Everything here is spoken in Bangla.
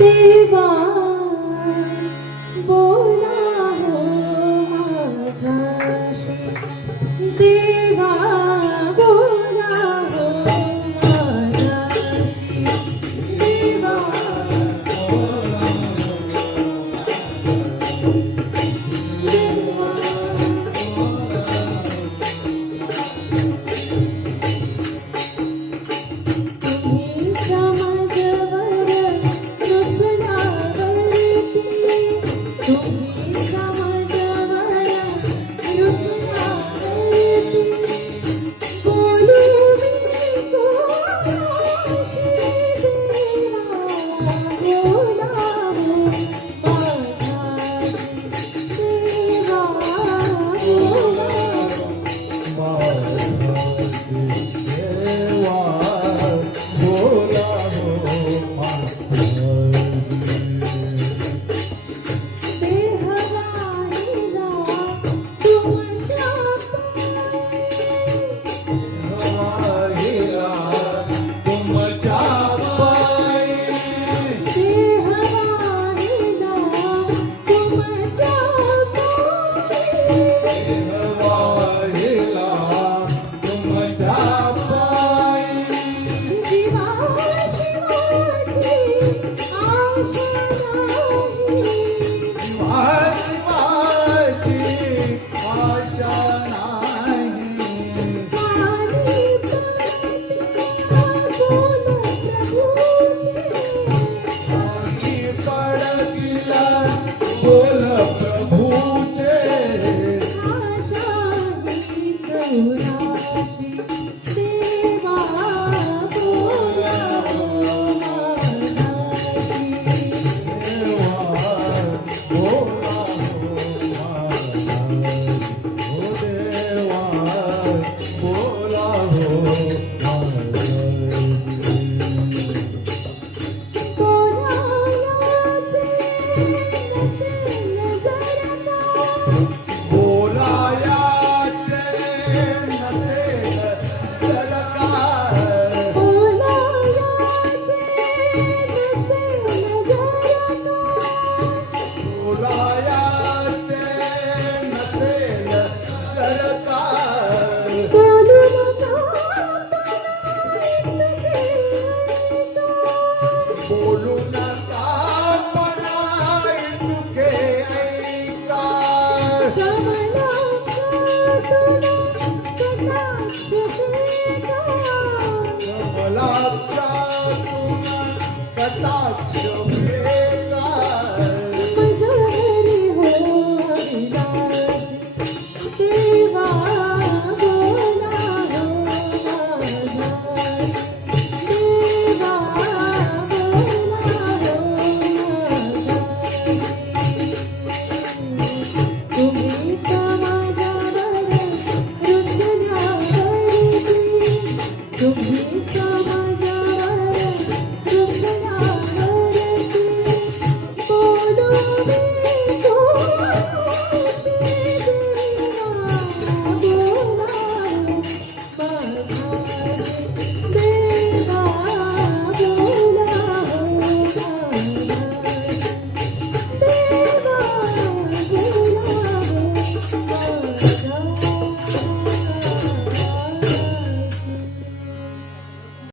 দেবা বোলা দেবা Deus. कटाक्ष